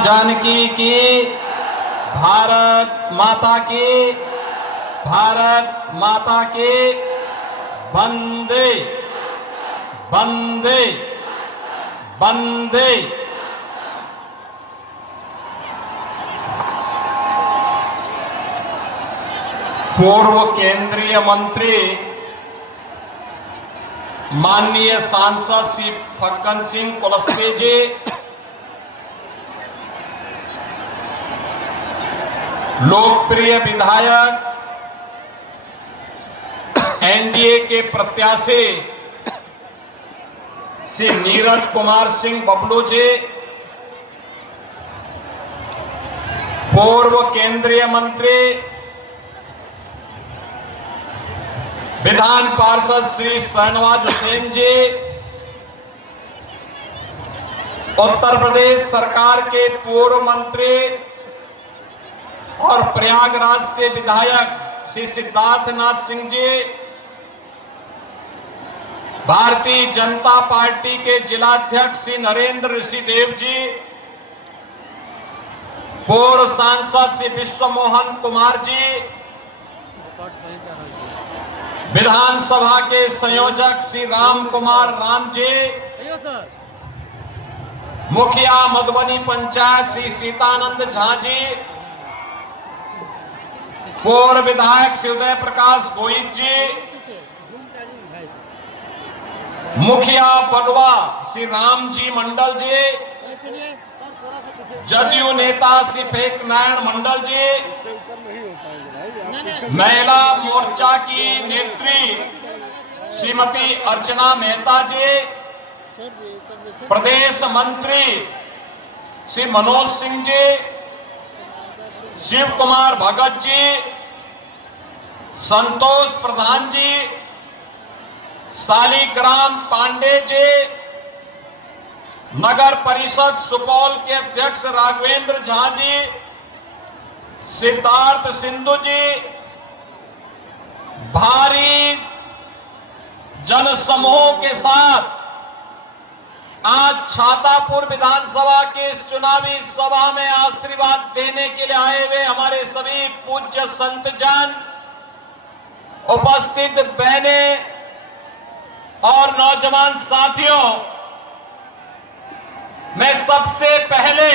जानकी की, भारत माता की, भारत माता की, वंदे वंदे वंदे। पूर्व केंद्रीय मंत्री माननीय सांसद श्री फग्गन सिंह कुलस्ते जी, लोकप्रिय विधायक एनडीए के प्रत्याशी श्री नीरज कुमार सिंह बबलू जी, पूर्व केंद्रीय मंत्री विधान पार्षद श्री शहनवाज हुसैन जी, उत्तर प्रदेश सरकार के पूर्व मंत्री और प्रयागराज से विधायक श्री सिद्धार्थनाथ सिंह जी, भारतीय जनता पार्टी के जिलाध्यक्ष श्री नरेंद्र ऋषिदेव जी, पूर्व सांसद श्री विश्व मोहन कुमार जी, विधानसभा के संयोजक श्री राम कुमार राम जी, मुखिया मधुबनी पंचायत श्री सीतानंद झा जी, पूर्व विधायक श्री उदय प्रकाश गोहित जी, मुखिया बलवा श्री राम जी मंडल जी, जदयू नेता श्री फेक नारायण मंडल जी, महिला मोर्चा की नेत्री श्रीमती अर्चना मेहता जी, प्रदेश मंत्री श्री मनोज सिंह जी, शिव कुमार भगत जी, संतोष प्रधान जी, शालिग्राम पांडे जी, नगर परिषद सुपौल के अध्यक्ष राघवेंद्र झा जी, सिद्धार्थ सिंधु जी, भारी जनसमूह के साथ आज छातापुर विधानसभा के इस चुनावी सभा में आशीर्वाद देने के लिए आए हुए हमारे सभी पूज्य संत जन, उपस्थित बहनें और नौजवान साथियों, मैं सबसे पहले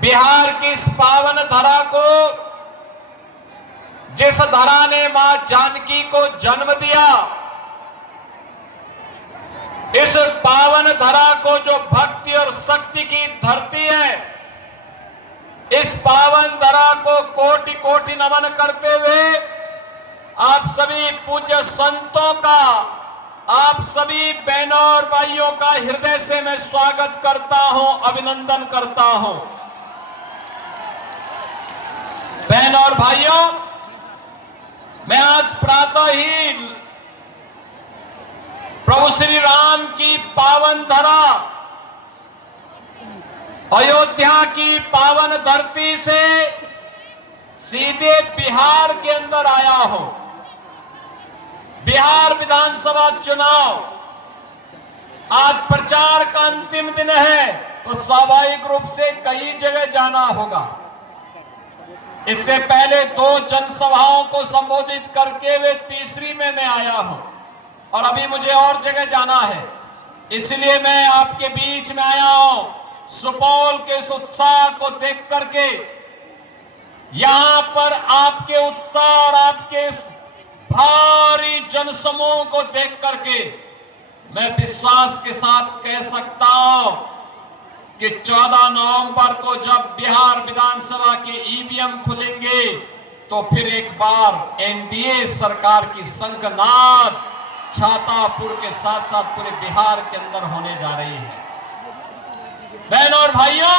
बिहार की इस पावन धरा को, जिस धरा ने मां जानकी को जन्म दिया, इस पावन धरा को जो भक्ति और शक्ति की धरती है, इस पावन धरा को कोटि कोटि नमन करते हुए आप सभी पूज्य संतों का, आप सभी बहनों और भाइयों का हृदय से मैं स्वागत करता हूं, अभिनंदन करता हूं। बहनों और भाइयों, मैं आज प्रातः ही प्रभु श्री राम की पावन धरा, अयोध्या की पावन धरती से सीधे बिहार के अंदर आया हूं। बिहार विधानसभा चुनाव आज प्रचार का अंतिम दिन है, तो स्वाभाविक रूप से कई जगह जाना होगा। इससे पहले 2 जनसभाओं को संबोधित करके वे तीसरी में मैं आया हूं और अभी मुझे और जगह जाना है, इसलिए मैं आपके बीच में आया हूं। सुपौल के इस उत्साह को देख करके, यहां पर आपके उत्साह और आपके इस भारी जनसमूह को देख करके मैं विश्वास के साथ कह सकता हूं कि 14 नवंबर को जब बिहार विधानसभा के ईवीएम खुलेंगे, तो फिर एक बार एनडीए सरकार की शंखनाद छातापुर के साथ साथ पूरे बिहार के अंदर होने जा रही है। बहनों और भाइयों,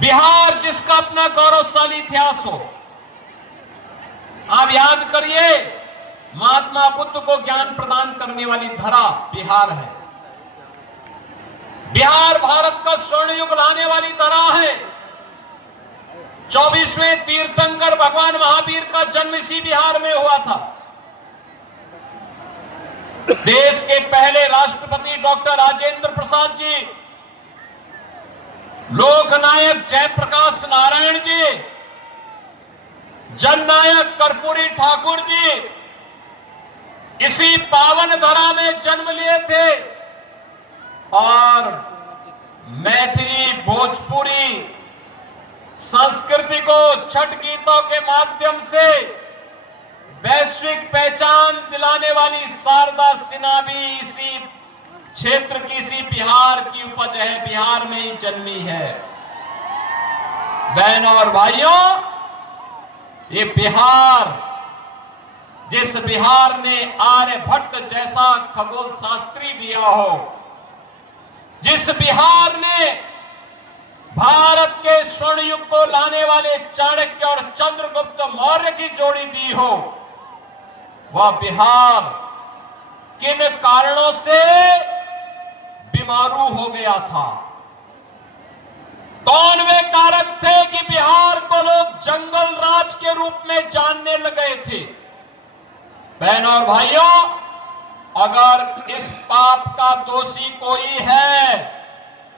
बिहार जिसका अपना गौरवशाली इतिहास हो, आप याद करिए, महात्मा बुद्ध को ज्ञान प्रदान करने वाली धरा बिहार है। बिहार भारत का स्वर्ण युग लाने वाली धरा है। 24वें तीर्थंकर भगवान महावीर का जन्म इसी बिहार में हुआ था। देश के पहले राष्ट्रपति डॉक्टर राजेंद्र प्रसाद जी, लोकनायक जयप्रकाश नारायण जी, जननायक कर्पूरी ठाकुर जी इसी पावन धरा में जन्म लिए थे और मैथिली भोजपुरी संस्कृति को छठ गीतों के माध्यम से वैश्विक पहचान दिलाने वाली शारदा सिन्हा भी इसी क्षेत्र की, इसी बिहार की उपज है, बिहार में ही जन्मी है। बहनों और भाइयों, ये बिहार, जिस बिहार ने आर्यभट्ट जैसा खगोल शास्त्री दिया हो, जिस बिहार ने भारत के स्वर्ण युग को लाने वाले चाणक्य और चंद्रगुप्त मौर्य की जोड़ी दी हो, वह बिहार किन कारणों से बीमारू हो गया था? कौन वे कारक थे कि बिहार को लोग जंगल राज के रूप में जानने लगे थे? बहनों और भाइयों, अगर इस पाप का दोषी कोई है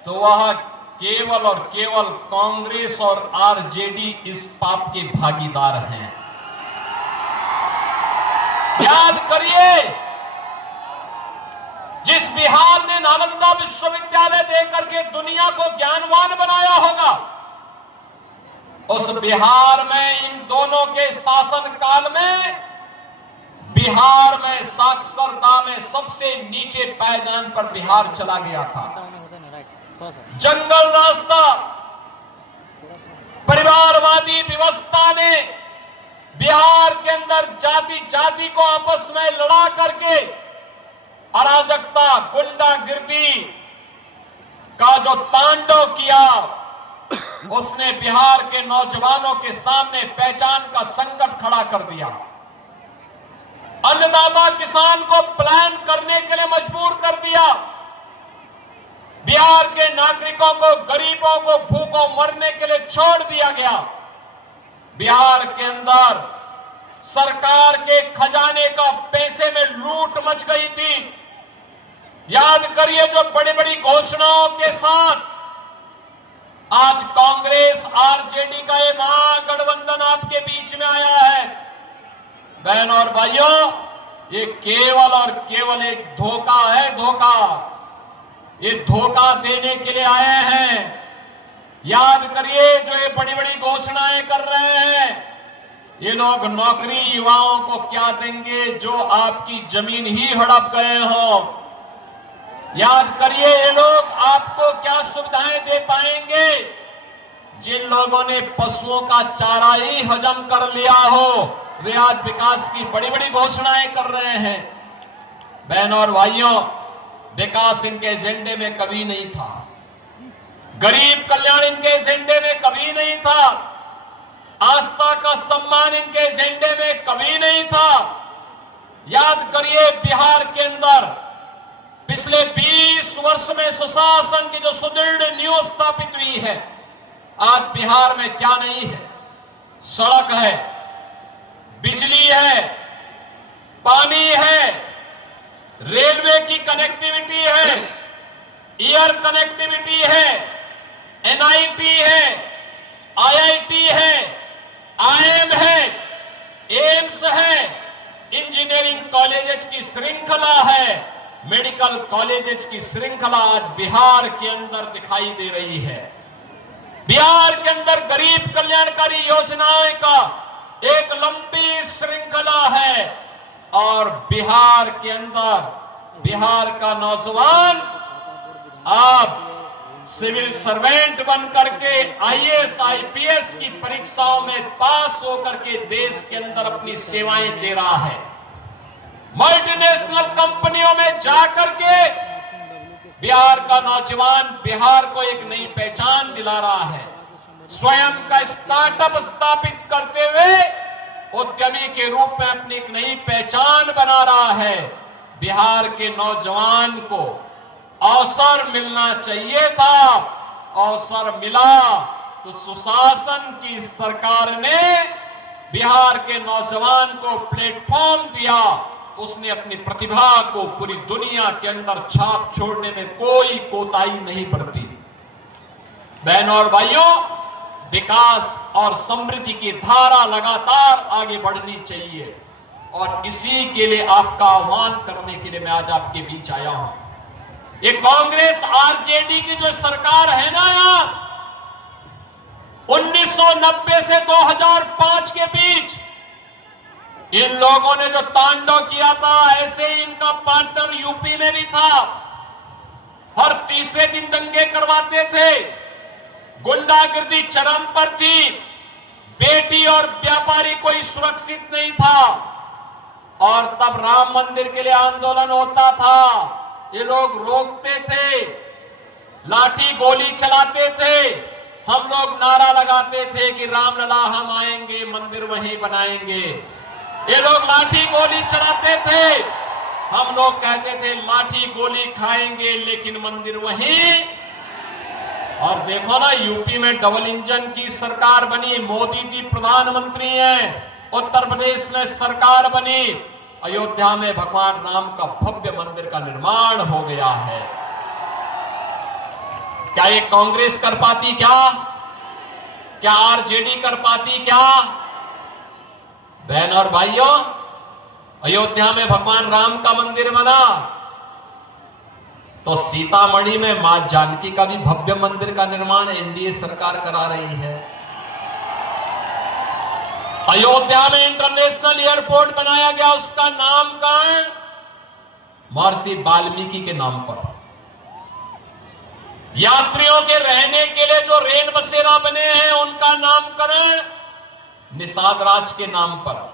तो वह केवल और केवल कांग्रेस और आरजेडी इस पाप के भागीदार हैं। याद करिए, जिस बिहार ने नालंदा विश्वविद्यालय देकर के दुनिया को ज्ञानवान बनाया होगा, उस बिहार में इन दोनों के शासन काल में बिहार में साक्षरता में सबसे नीचे पायदान पर बिहार चला गया था। जंगल रास्ता, परिवारवादी व्यवस्था ने बिहार के अंदर जाति जाति को आपस में लड़ा करके अराजकता, गुंडागिर्दी का जो तांडव किया, उसने बिहार के नौजवानों के सामने पहचान का संकट खड़ा कर दिया। अन्नदाता किसान को प्लान करने के लिए मजबूर कर दिया। बिहार के नागरिकों को, गरीबों को भूखों मरने के लिए छोड़ दिया गया। बिहार के अंदर सरकार के खजाने का पैसे में लूट मच गई थी। याद करिए, जो बड़ी बड़ी घोषणाओं के साथ आज कांग्रेस आरजेडी का ये महागठबंधन आपके बीच में आया है। बहनों और भाइयों, ये केवल और केवल एक धोखा है, धोखा। ये धोखा देने के लिए आए हैं। याद करिए, जो ये बड़ी बड़ी घोषणाएं कर रहे हैं, ये लोग नौकरी युवाओं को क्या देंगे जो आपकी जमीन ही हड़प गए हो? याद करिए, ये लोग आपको क्या सुविधाएं दे पाएंगे जिन लोगों ने पशुओं का चारा ही हजम कर लिया हो? वे आज विकास की बड़ी बड़ी घोषणाएं कर रहे हैं। बहनों और भाइयों, विकास इनके एजेंडे में कभी नहीं था। गरीब कल्याण इनके एजेंडे में कभी नहीं था। आस्था का सम्मान इनके एजेंडे में कभी नहीं था। याद करिए, बिहार के अंदर पिछले 20 वर्ष में सुशासन की जो सुदृढ़ नींव स्थापित हुई है, आज बिहार में क्या नहीं है? सड़क है, बिजली है, पानी है, रेलवे की कनेक्टिविटी है, एयर कनेक्टिविटी है, एनआईटी है, आईआईटी है, आईएम है, एम्स है, इंजीनियरिंग कॉलेजेस की श्रृंखला है, मेडिकल कॉलेजेस की श्रृंखला आज बिहार के अंदर दिखाई दे रही है। बिहार के अंदर गरीब कल्याणकारी योजनाएं का एक लंबी श्रृंखला है और बिहार के अंदर बिहार का नौजवान आप सिविल सर्वेंट बन करके आईएएस आईपीएस की परीक्षाओं में पास होकर के देश के अंदर अपनी सेवाएं दे रहा है। मल्टीनेशनल कंपनियों में जाकर के बिहार का नौजवान बिहार को एक नई पहचान दिला रहा है। स्वयं का स्टार्टअप स्थापित करते हुए उद्यमी के रूप में अपनी एक नई पहचान बना रहा है। बिहार के नौजवान को अवसर मिलना चाहिए था, अवसर मिला तो सुशासन की सरकार ने बिहार के नौजवान को प्लेटफॉर्म दिया, उसने अपनी प्रतिभा को पूरी दुनिया के अंदर छाप छोड़ने में कोई कोताही नहीं बरती। बहनों और भाइयों, विकास और समृद्धि की धारा लगातार आगे बढ़नी चाहिए और इसी के लिए आपका आह्वान करने के लिए मैं आज आपके बीच आया हूं। ये कांग्रेस आरजेडी की जो सरकार है ना यार, 1990 से 2005 के बीच इन लोगों ने जो तांडव किया था, ऐसे ही इनका पार्टनर यूपी में भी था। हर तीसरे दिन दंगे करवाते थे, गुंडागर्दी चरम पर थी, बेटी और व्यापारी कोई सुरक्षित नहीं था। और तब राम मंदिर के लिए आंदोलन होता था, ये लोग रोकते थे, लाठी गोली चलाते थे, हम लोग नारा लगाते थे कि रामलला हम आएंगे, मंदिर वहीं बनाएंगे। ये लोग लाठी गोली चलाते थे, हम लोग कहते थे लाठी गोली खाएंगे लेकिन मंदिर वहीं। और देखो ना, यूपी में डबल इंजन की सरकार बनी, मोदी जी प्रधानमंत्री हैं, उत्तर प्रदेश में सरकार बनी, अयोध्या में भगवान राम का भव्य मंदिर का निर्माण हो गया है। क्या ये कांग्रेस कर पाती? क्या आरजेडी कर पाती? क्या बहन और भाइयों, अयोध्या में भगवान राम का मंदिर बना तो सीतामढ़ी में मां जानकी का भी भव्य मंदिर का निर्माण एनडीए सरकार करा रही है। अयोध्या में इंटरनेशनल एयरपोर्ट बनाया गया, उसका नामकरण महर्षि वाल्मीकि के नाम पर। यात्रियों के रहने के लिए जो रेल बसेरा बने हैं, उनका नामकरण निषाद राज के नाम पर।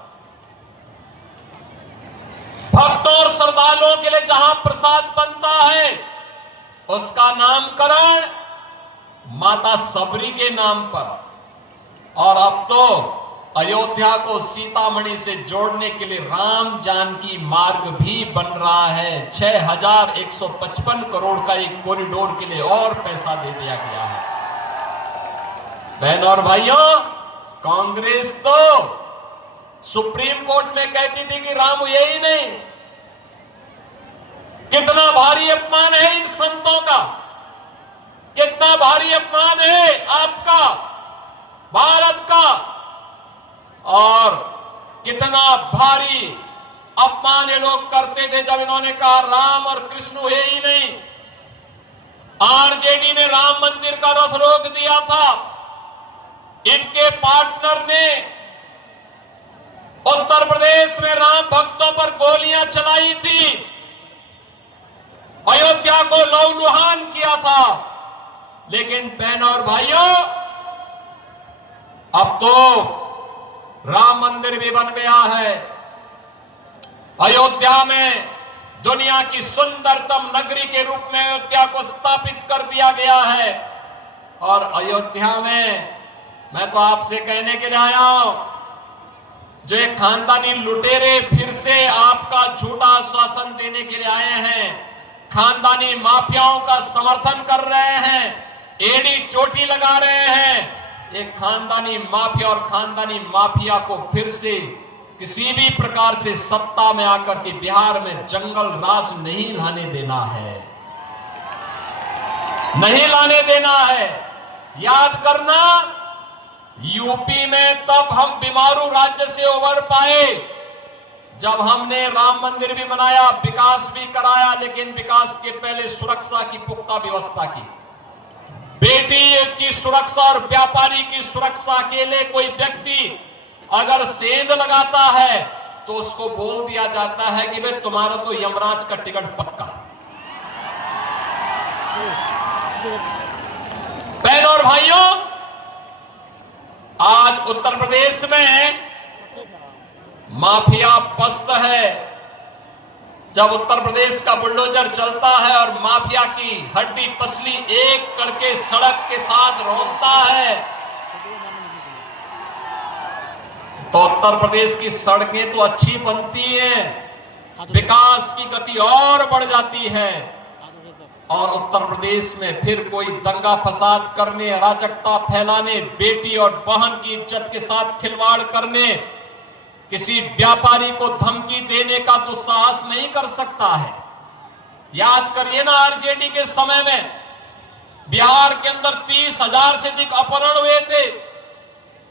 भक्तों और श्रद्धालुओं के लिए जहां प्रसाद बनता है, उसका नामकरण माता सबरी के नाम पर। और अब तो अयोध्या को सीतामढ़ी से जोड़ने के लिए राम जानकी मार्ग भी बन रहा है। 6155 करोड़ का एक कॉरिडोर के लिए और पैसा दे दिया गया है। बहन और भाइयों, कांग्रेस तो सुप्रीम कोर्ट में कहती थी कि राम हुए ही नहीं। कितना भारी अपमान है इन संतों का, कितना भारी अपमान है आपका, भारत का, और कितना भारी अपमान ये लोग करते थे जब इन्होंने कहा राम और कृष्ण हुए ही नहीं। आरजेडी ने राम मंदिर का रथ रोक दिया था, इनके पार्टनर ने उत्तर प्रदेश में राम भक्तों पर गोलियां चलाई थी, अयोध्या को लहूलुहान किया था। लेकिन बहनों और भाइयों, अब तो राम मंदिर भी बन गया है। अयोध्या में दुनिया की सुंदरतम नगरी के रूप में अयोध्या को स्थापित कर दिया गया है। और अयोध्या में मैं तो आपसे कहने के लिए आया हूं, जो एक खानदानी लुटेरे फिर से आपका झूठा आश्वासन देने के लिए आए हैं, खानदानी माफियाओं का समर्थन कर रहे हैं, एड़ी चोटी लगा रहे हैं। एक खानदानी माफिया और खानदानी माफिया को फिर से किसी भी प्रकार से सत्ता में आकर के बिहार में जंगल राज नहीं लाने देना है, नहीं लाने देना है। याद करना, यूपी में तब हम बीमारू राज्य से उबर पाए जब हमने राम मंदिर भी बनाया, विकास भी कराया, लेकिन विकास के पहले सुरक्षा की पुख्ता व्यवस्था की। बेटी की सुरक्षा और व्यापारी की सुरक्षा के लिए कोई व्यक्ति अगर सेंध लगाता है तो उसको बोल दिया जाता है कि भाई तुम्हारा तो यमराज का टिकट पक्का। बहनों और भाइयों, आज उत्तर प्रदेश में माफिया पस्त है। जब उत्तर प्रदेश का बुलडोजर चलता है और माफिया की हड्डी पसली एक करके सड़क के साथ रोकता है, तो उत्तर प्रदेश की सड़कें तो अच्छी बनती हैं, विकास की गति और बढ़ जाती है। और उत्तर प्रदेश में फिर कोई दंगा फसाद करने, अराजकता फैलाने, बेटी और बहन की इज्जत के साथ खिलवाड़ करने किसी व्यापारी को धमकी देने का दुस्साहस नहीं कर सकता है। याद करिए ना, आरजेडी के समय में बिहार के अंदर 30,000 से अधिक अपहरण हुए थे।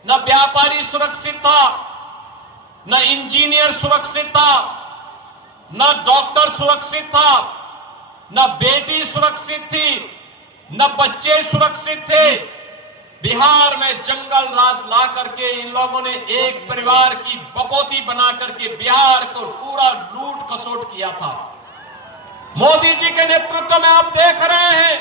न व्यापारी सुरक्षित था, न इंजीनियर सुरक्षित था, न डॉक्टर सुरक्षित था, न बेटी सुरक्षित थी, न बच्चे सुरक्षित थे। बिहार में जंगल राज ला करके इन लोगों ने एक परिवार की बपौती बना करके बिहार को पूरा लूट खसोट किया था। मोदी जी के नेतृत्व में आप देख रहे हैं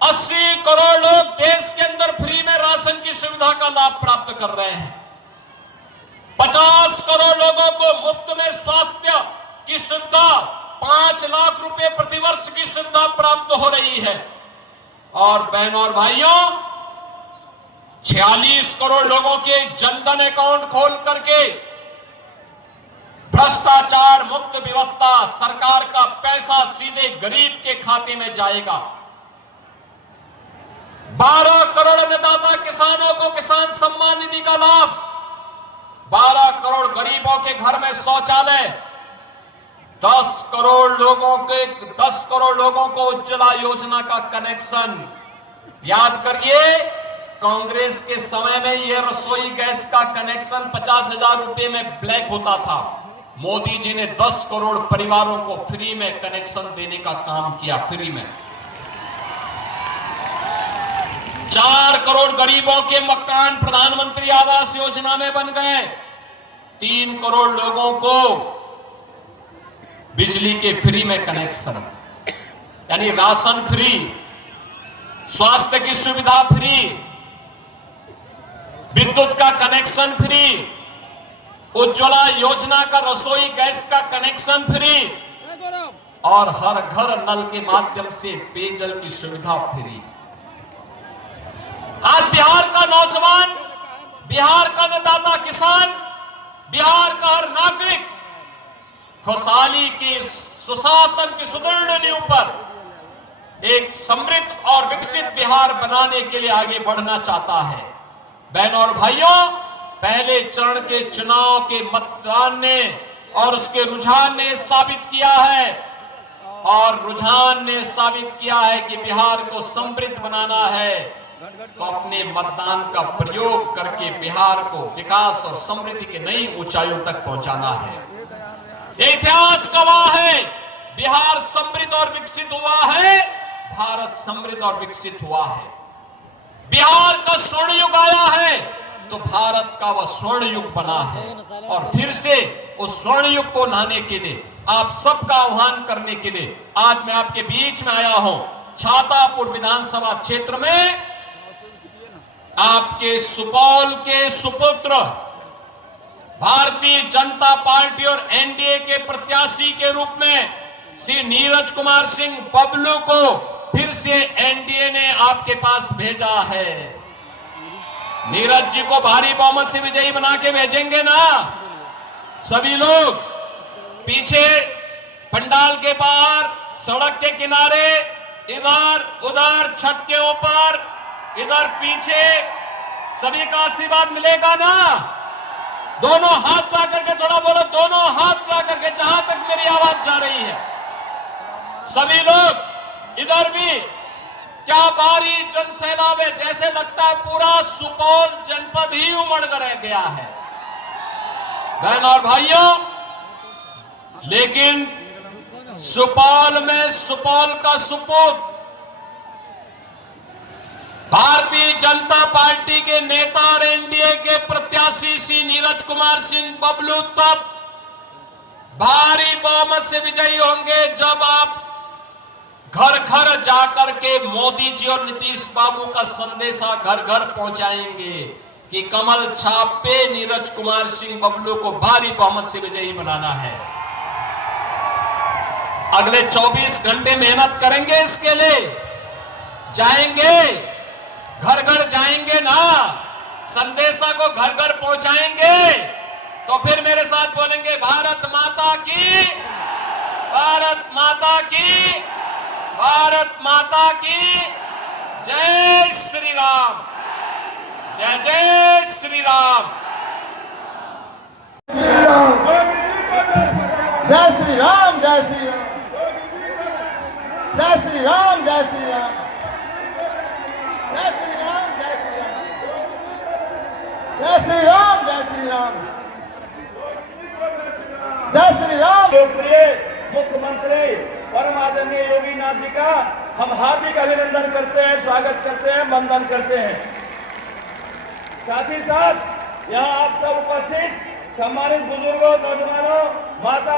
80 करोड़ लोग देश के अंदर फ्री में राशन की सुविधा का लाभ प्राप्त कर रहे हैं। 50 करोड़ लोगों को मुफ्त में स्वास्थ्य की सुविधा, 5 लाख रुपए प्रतिवर्ष की सुविधा प्राप्त हो रही है। और बहनों और भाइयों, 46 करोड़ लोगों के जनधन अकाउंट खोल करके भ्रष्टाचार मुक्त व्यवस्था, सरकार का पैसा सीधे गरीब के खाते में जाएगा। 12 करोड़ अन्नदाता किसानों को किसान सम्मान निधि का लाभ, 12 करोड़ गरीबों के घर में शौचालय, 10 करोड़ लोगों को उज्ज्वला योजना का कनेक्शन। याद करिए, कांग्रेस के समय में यह रसोई गैस का कनेक्शन 50,000 रुपए में ब्लैक होता था। मोदी जी ने 10 करोड़ परिवारों को फ्री में कनेक्शन देने का काम किया, फ्री में। 4 करोड़ गरीबों के मकान प्रधानमंत्री आवास योजना में बन गए। 3 करोड़ लोगों को बिजली के फ्री में कनेक्शन, यानी राशन फ्री, स्वास्थ्य की सुविधा फ्री, विद्युत का कनेक्शन फ्री, उज्ज्वला योजना का रसोई गैस का कनेक्शन फ्री, और हर घर नल के माध्यम से पेयजल की सुविधा फ्री। आज बिहार का नौजवान, बिहार का अन्नदाता किसान, बिहार का हर नागरिक खुशहाली की, सुशासन की सुदृढ़ नींव पर एक समृद्ध और विकसित बिहार बनाने के लिए आगे बढ़ना चाहता है। बहनों और भाइयों, पहले चरण के चुनाव के मतदान ने और उसके रुझान ने साबित किया है, कि बिहार को समृद्ध बनाना है, तो अपने मतदान का प्रयोग करके बिहार को विकास और समृद्धि की नई ऊंचाइयों तक पहुंचाना है। इतिहास गवाह है, बिहार समृद्ध और विकसित हुआ है, भारत समृद्ध और विकसित हुआ है। बिहार का स्वर्ण युग आया है तो भारत का वह स्वर्ण युग बना है, और फिर से उस स्वर्ण युग को लाने के लिए, आप सबका आह्वान करने के लिए आज मैं आपके बीच में आया हूं। छातापुर विधानसभा क्षेत्र में आपके सुपौल के सुपुत्र, भारतीय जनता पार्टी और एनडीए के प्रत्याशी के रूप में श्री नीरज कुमार सिंह बबलू को फिर से एनडीए ने आपके पास भेजा है। नीरज जी को भारी बहुमत से विजयी बना के भेजेंगे ना सभी लोग? पीछे पंडाल के बाहर, सड़क के किनारे, इधर उधर, छत के ऊपर, इधर पीछे, सभी का आशीर्वाद मिलेगा ना? दोनों हाथ ला करके थोड़ा बोलो, दोनों हाथ ला करके, जहां तक मेरी आवाज जा रही है। सभी लोग इधर भी, क्या भारी जनसैलाब है, जैसे लगता है पूरा सुपौल जनपद ही उमड़ कर गया है। बहन और भाइयों, लेकिन सुपौल में सुपौल का सुपुत्र, भारतीय जनता पार्टी के नेता और एनडीए के प्रत्याशी श्री नीरज कुमार सिंह बबलू तब भारी बहुमत से विजयी होंगे जब आप घर घर जाकर के मोदी जी और नीतीश बाबू का संदेशा घर घर पहुंचाएंगे कि कमल छाप पे नीरज कुमार सिंह बबलू को भारी बहुमत से विजयी बनाना है। अगले 24 घंटे मेहनत करेंगे इसके लिए, जाएंगे घर घर, जाएंगे ना, संदेशा को घर घर पहुंचाएंगे। तो फिर मेरे साथ बोलेंगे, भारत माता की, भारत माता की, भारत माता की जय श्री राम, जय जय श्री राम। जय श्री राम, जय श्री राम, जय श्री राम, जय श्री राम, जय श्री राम, जय श्री राम, जय श्री राम, जय श्री राम, जय श्री राम। लोकप्रिय मुख्यमंत्री परम आदरणीय योगी नाथ जी का हम हार्दिक अभिनंदन करते हैं, स्वागत करते हैं, वंदन करते हैं। साथ ही साथ यहाँ आप सब उपस्थित सम्मानित बुजुर्गों, नौजवानों, माता